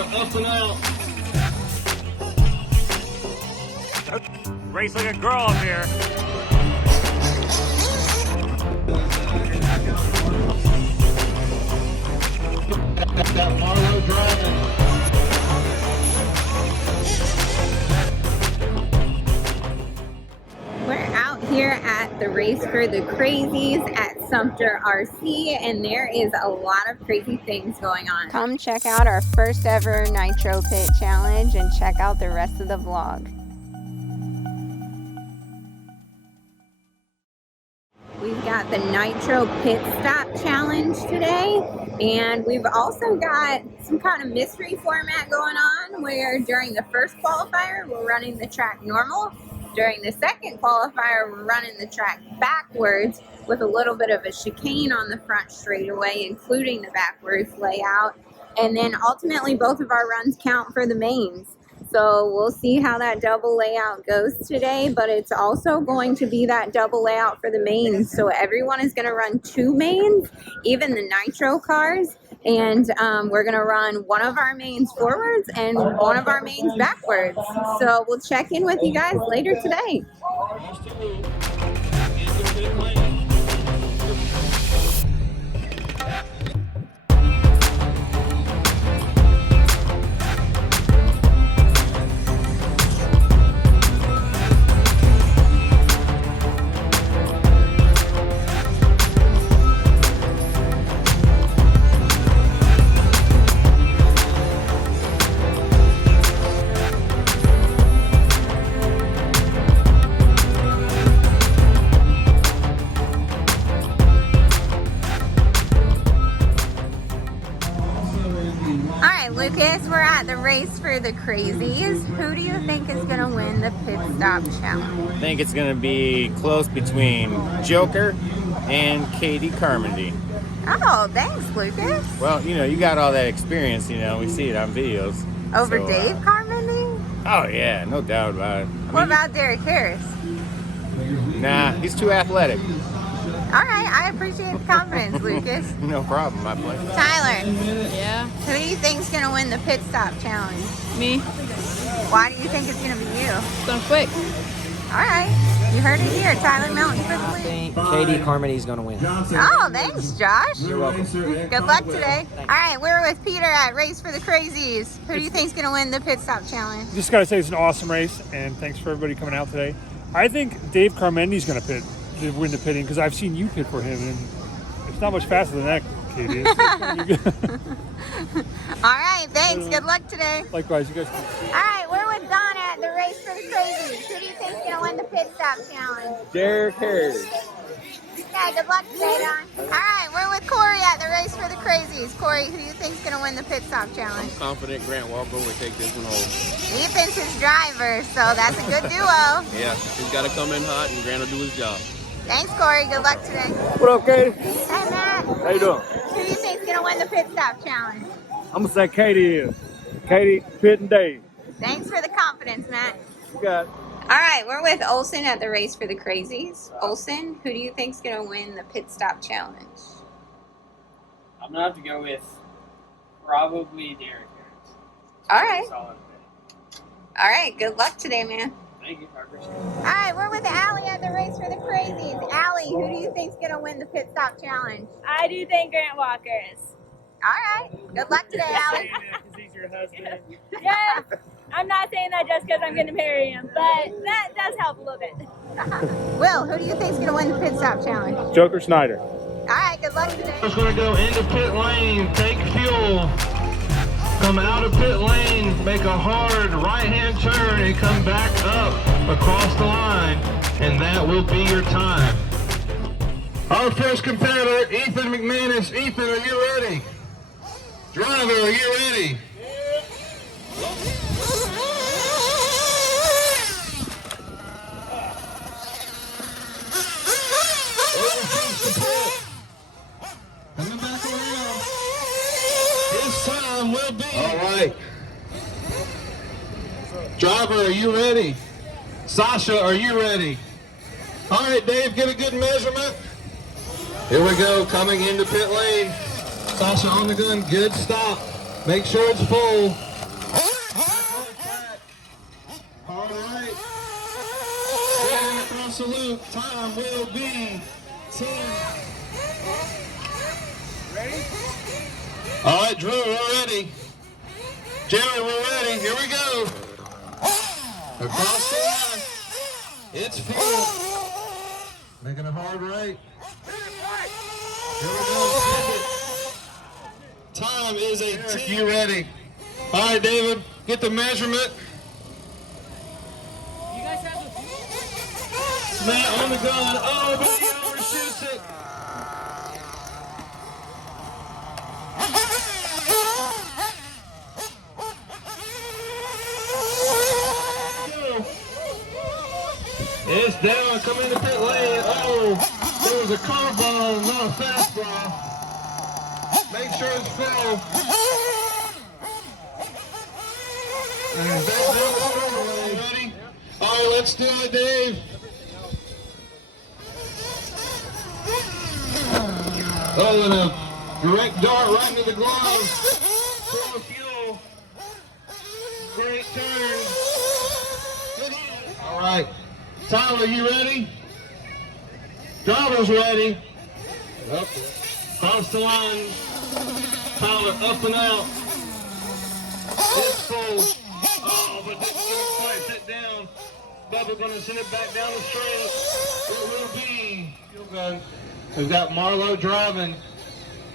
up and out. Race like a girl up here. Got Marlo driving. We're out here at the race for the Crazies at Sumter RC, and there is a lot of crazy things going on. Come check out our first ever Nitro Pit Challenge and check out the rest of the vlog. We've got the Nitro Pit Stop Challenge today, and we've also got some kind of mystery format going on where during the first qualifier we're running the track normal. During the second qualifier we're running the track backwards with a little bit of a chicane on the front straightaway, including the backwards layout. And then ultimately both of our runs count for the mains. So we'll see how that double layout goes today, but it's also going to be that double layout for the mains. So everyone is going to run 2 mains, even the Nitro cars. And we're going to run one of our mains forwards and one of our mains backwards. So we'll check in with you guys later today. Lucas, we're at the race for the Crazies. Who do you think is going to win the pit stop challenge? I think it's going to be close between Joker and Katie Carmody. Oh, thanks, Lucas. Well, you know, you got all that experience, you know, we see it on videos. Over Dave Carmody? Oh, yeah, no doubt about it. What about Derek Harris? Nah, he's too athletic. All right, I appreciate the confidence, Lucas. No problem, my pleasure. Tyler. Yeah? Who do you think's going to win the pit stop challenge? Me? Why do you think it's going to be you? So quick. All right, you heard it here. Tyler Melton for the lead. I think Katie Carmody's going to win. Oh, thanks, Josh. You're welcome. Good luck today. All right, we're with Peter at Race for the Crazies. Who do you think's going to win the pit stop challenge? Just got to say it's an awesome race, and thanks for everybody coming out today. I think Dave Carmendi's going to win the pitting because I've seen you pit for him, and it's not much faster than that, Katie. All right, thanks. Good luck today. Likewise, you guys. All right, we're with Don at the Race for the Crazies. Who do you think's going to win the pit stop challenge? Derek Harris. Yeah, good luck today, Don. All right, we're with Corey at the Race for the Crazies. Corey, who do you think's going to win the pit stop challenge? I'm confident Grant Walker will take this one home. Ethan's his driver, so that's a good duo. Yeah, he's got to come in hot, and Grant will do his job. Thanks, Corey. Good luck today. What up, Katie? Hey, Matt. How you doing? Who do you think's going to win the pit stop challenge? I'm gonna say Katie is. Katie, Pitt, and Dave. Thanks for the confidence, Matt. You got it. All right, we're with Olson at the Race for the Crazies. Olson, who do you think's going to win the pit stop challenge? I'm going to have to go with probably Derek Harris. All right. Solid pick. All right, good luck today, man. Thank you. I appreciate it. All right, we're with Allie at the Race for the Crazies. Allie, who do you think's going to win the pit stop challenge? I do think Grant Walker is. All right, good luck today, Allie. Because he's your husband. Yes, I'm not saying that just because I'm going to marry him, but that does help a little bit. Will, who do you think's going to win the pit stop challenge? Joker Snyder. All right, good luck today. It's going to go into pit lane, take fuel, come out of pit lane, make a hard right-hand turn, and come back up across the line, and that will be your time. Our first competitor, Ethan McManus. Ethan, are you ready? Driver, are you ready? Coming back around. His time will be. All right. Driver, are you ready? Sasha, are you ready? All right, Dave, get a good measurement. Here we go, coming into pit lane. Sasha on the gun, good stop. Make sure it's full. absolute time will be 10. Ready? All right, Drew, we're ready. Jerry, we're ready. Here we go. Across the line. It's fuel. Making a hard right. Here we go. Time is a 10. You ready? All right, David, get the measurement. You guys have the Matt on the gun. Oh, but he overshoots it. It's down, come in the pit lane. Oh, there was a curveball, not a fastball. Make sure it's full. And back down the straightaway. Ready? All right, let's do it, Dave. Oh, and a direct dart right into the glove. Full of fuel. Great turn. Good hit. All right. Tyler, you ready? Driver's ready. Up. Cross the line. Tyler, up and out. It's full. Oh, but didn't get it quite set down. Bubba gonna send it back down the straight. It will be field gun. We've got Marlowe driving.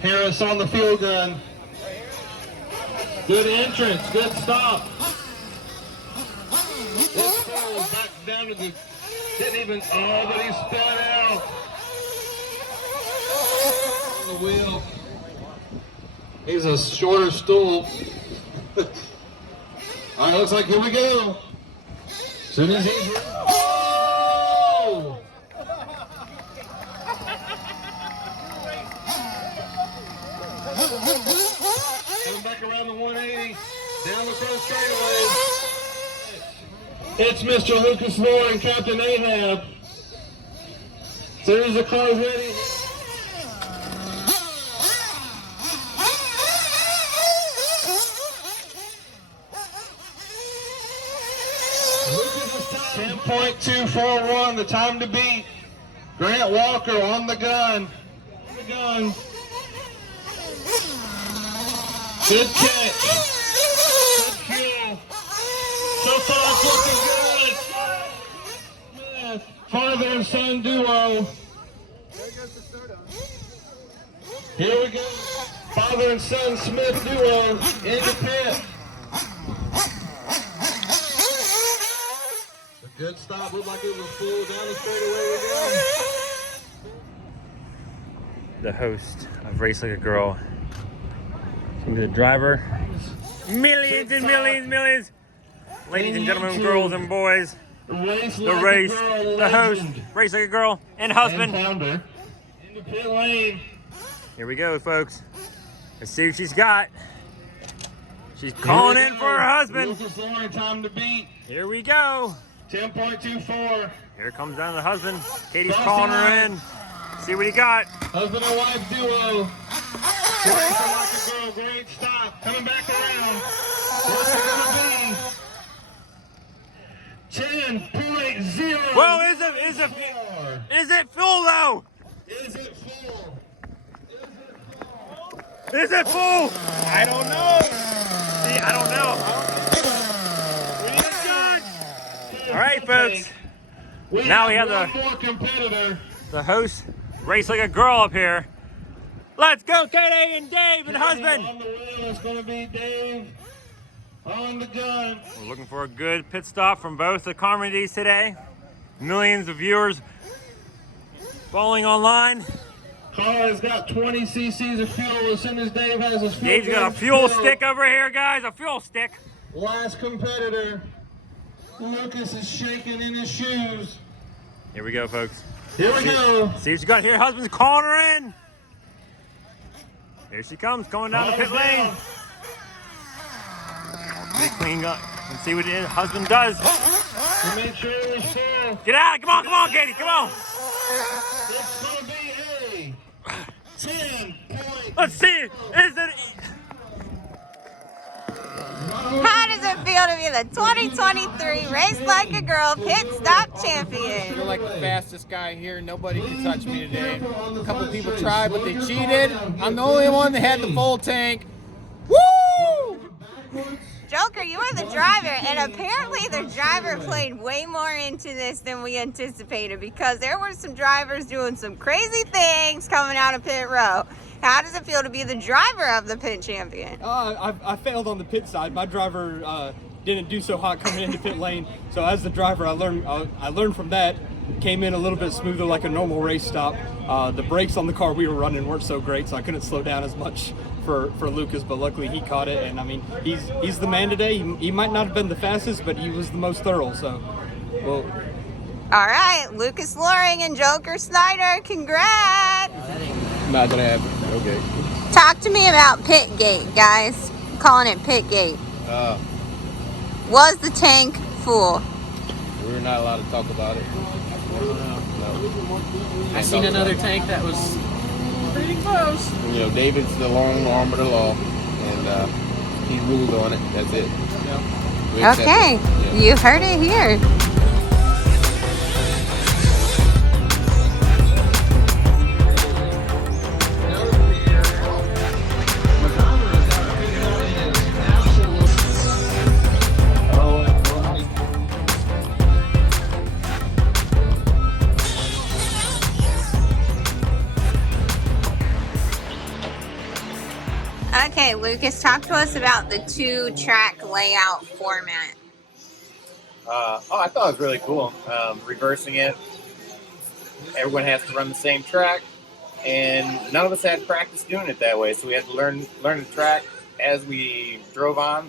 Harris on the field gun. Good entrance. Good stop. It's full. Back down to the. Didn't even. Oh, but he spun out. On the wheel. He's a shorter stool. All right, looks like here we go. As soon as he's ready. Oh! Coming back around the 180. Down the front straightaway. It's Mr. Lucas Moore and Captain Ahab. As soon as the car's ready. Lucas' time. 10.241, the time to beat. Grant Walker on the gun. On the gun. Good catch. Good kill. So far it's looking good. Smith, father and son duo. Here we go. Father and son Smith duo in the pit. A good stop. Looked like it was full down the straightaway again. The host of Race Like a Girl. The driver. Millions and millions, millions. Ladies and gentlemen, girls and boys. The race, the host, Race Like a Girl, and husband. And founder. In the pit lane. Here we go, folks. Let's see what she's got. She's calling in for her husband. Lucas Lauren, time to beat. Here we go. 10.24. Here comes down the husband. Katie's calling her in. See what he got. Husband and wife duo. Racing like a girl, great stop. Coming back around. What's it gonna be? 10.0. Whoa, is it full though? Is it full? Is it full? I don't know. See, I don't know. We need a judge. All right, folks. Now we have one more competitor. the host, Race Like a Girl up here. Let's go, Katie and Dave and husband. On the wheel, it's gonna be Dave on the gun. We're looking for a good pit stop from both the Carmodies today. Millions of viewers following online. Car has got 20 cc's of fuel. As soon as Dave has his fuel, Dave's got a fuel stick over here, guys. A fuel stick. Last competitor. Lucas is shaking in his shoes. Here we go, folks. Here we go. See what you got here. Husband's calling her in. Here she comes, going down the pit lane. They clean up and see what the husband does. To make sure it's full. Get out! Come on, Katie, come on. It's gonna be a 10 point. Let's see. Is it? How does it feel? feel to be the 2023 Race Like a Girl Pit Stop I Champion? feel like the fastest guy here. Nobody can touch me today. A couple people tried, but they cheated. I'm the only one that had the full tank. Woo! Joker, you are the driver, and apparently the driver played way more into this than we anticipated because there were some drivers doing some crazy things coming out of pit row. How does it feel to be the driver of the pit champion? I failed on the pit side. My driver didn't do so hot coming into pit lane. So as the driver, I learned from that. Came in a little bit smoother, like a normal race stop. The brakes on the car we were running weren't so great, so I couldn't slow down as much for Lucas. But luckily he caught it, and I mean he's the man today. He might not have been the fastest, but he was the most thorough. So, well. All right, Lucas Loring and Joker Snyder, congrats! Not gonna happen. Okay. Talk to me about Pitgate, guys. I'm calling it Pitgate. Was the tank full? We're not allowed to talk about it. I seen another tank that was pretty close. You know, David's the long arm of the law, and he ruled on it. That's it. We accept Okay, it. Yeah. you heard it here. Okay, Lucas, talk to us about the 2-track layout format. I thought it was really cool. Reversing it, everyone has to run the same track, and none of us had practice doing it that way, so we had to learn the track as we drove on.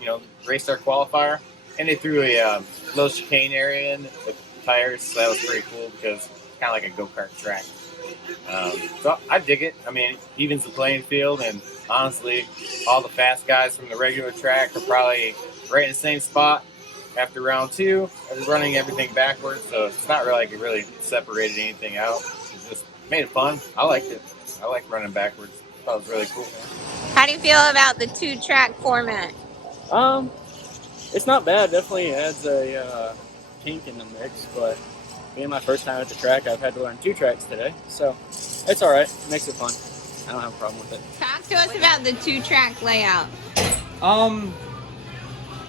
You know, raced our qualifier, and they threw a little chicane area in with tires, so that was pretty cool because it's kind of like a go-kart track. So I dig it. I mean, it evens the playing field, and honestly, all the fast guys from the regular track are probably right in the same spot after round 2. I was running everything backwards, so it's not really like it really separated anything out. It just made it fun. I liked it. I liked running backwards. I thought it was really cool. How do you feel about the 2-track format? It's not bad. Definitely adds a kink in the mix, but being my first time at the track, I've had to learn 2 tracks today, so it's all right. It makes it fun. I don't have a problem with it. Talk to us about the 2-track layout.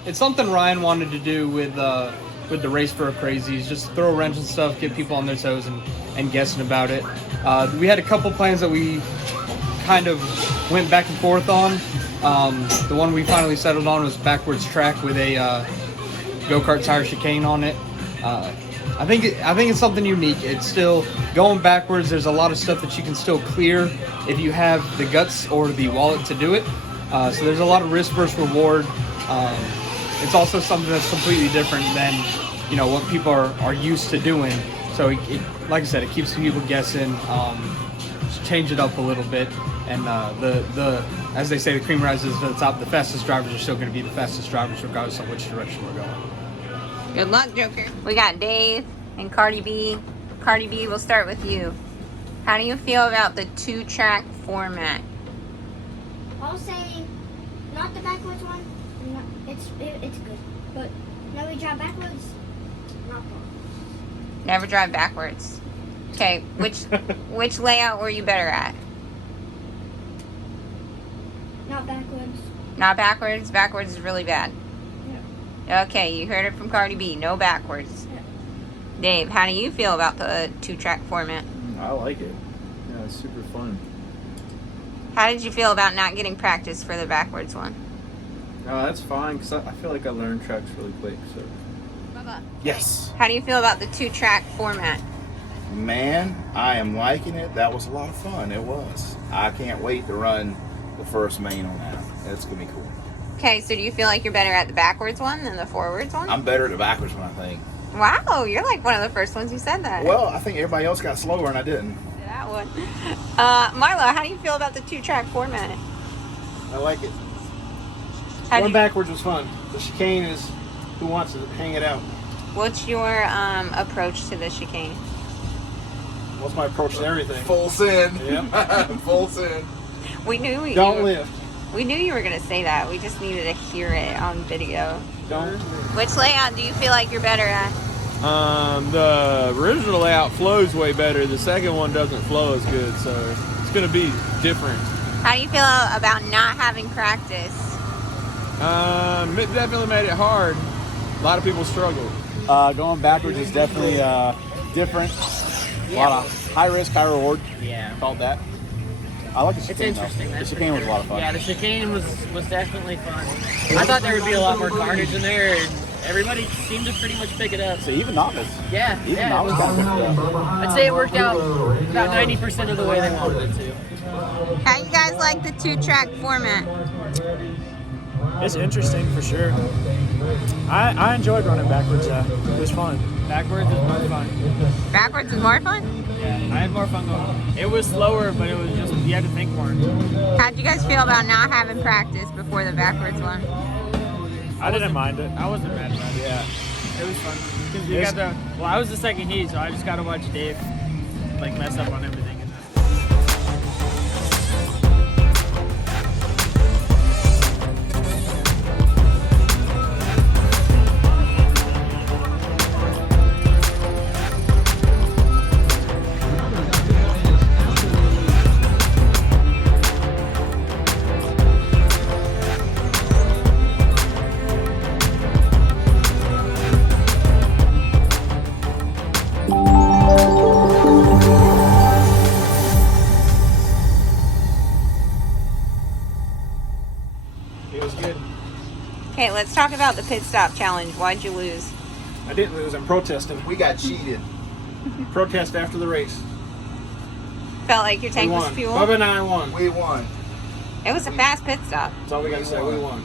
It's something Ryan wanted to do with the race for Crazies, just throw a wrench and stuff, get people on their toes and guessing about it. We had a couple plans that we kind of went back and forth on. The one we finally settled on was backwards track with a go-kart tire chicane on it. I think it's something unique. It's still going backwards. There's a lot of stuff that you can still clear if you have the guts or the wallet to do it. So there's a lot of risk versus reward. It's also something that's completely different than what people are used to doing. So it like I said, it keeps people guessing. Just change it up a little bit, and the as they say, the cream rises to the top. The fastest drivers are still going to be the fastest drivers regardless of which direction we're going. Good luck, Joker. We got Dave and Cardi B. Cardi B, we'll start with you. How do you feel about the 2-track format? I'll say not the backwards one. No, it's good, but no, we drive backwards. Not fun. Never drive backwards. Okay, which layout were you better at? Not backwards. Not backwards? Backwards is really bad. Yeah. Okay, you heard it from Cardi B. No backwards. Yeah. Dave, how do you feel about the 2-track format? I like it. Yeah, it's super fun. How did you feel about not getting practice for the backwards one? No, that's fine because I feel like I learned tracks really quick. So. Yes. How do you feel about the 2-track format? Man, I am liking it. That was a lot of fun. It was. I can't wait to run the first main on that. It's going to be cool. Okay, so do you feel like you're better at the backwards one than the forwards one? I'm better at the backwards one, I think. Wow, you're like one of the first ones who said that. Well, I think everybody else got slower and I didn't. That one. Marlo, how do you feel about the 2-track format? I like it. How'd Going you- backwards was fun. The chicane is who wants to hang it out. What's your approach to the chicane? What's my approach to everything? Full sin. Yep. Full sin. We knew you Don't were- lift. We knew you were going to say that. We just needed to hear it on video. Don't. Which layout do you feel like you're better at? The original layout flows way better. The second one doesn't flow as good, so it's going to be different. How do you feel about not having practice? It definitely made it hard. A lot of people struggle. Going backwards is definitely different. A lot of high risk, high reward. Yeah. Called that. I like the It's chicane interesting. though. The That's chicane for was a lot of fun. Yeah, the chicane was definitely fun. I thought there would be a lot more carnage in there, and everybody seemed to pretty much pick it up. So even novice. Yeah, Even yeah. novice got picked up. I'd say it worked out about 90% of the way they wanted it to. How you guys like the 2-track format? It's interesting for sure. I enjoyed running backwards. It was fun. Backwards is more fun. Backwards is more fun? Yeah, I had more fun going. It was slower, but it was just, you had to think more. How'd you guys feel about not having practice before the backwards one? I didn't mind it. I wasn't mad about it. Yeah. It was fun. Because you got to, well, I was the second heat, so I just got to watch Dave like mess up on everything. Okay, let's talk about the pit stop challenge. Why'd you lose? I didn't lose. I'm protesting. We got cheated. Protest after the race. Felt like your tank We was won. fuel? Bubba and I won. We won. It was a fast pit stop. That's all we got to say. We won.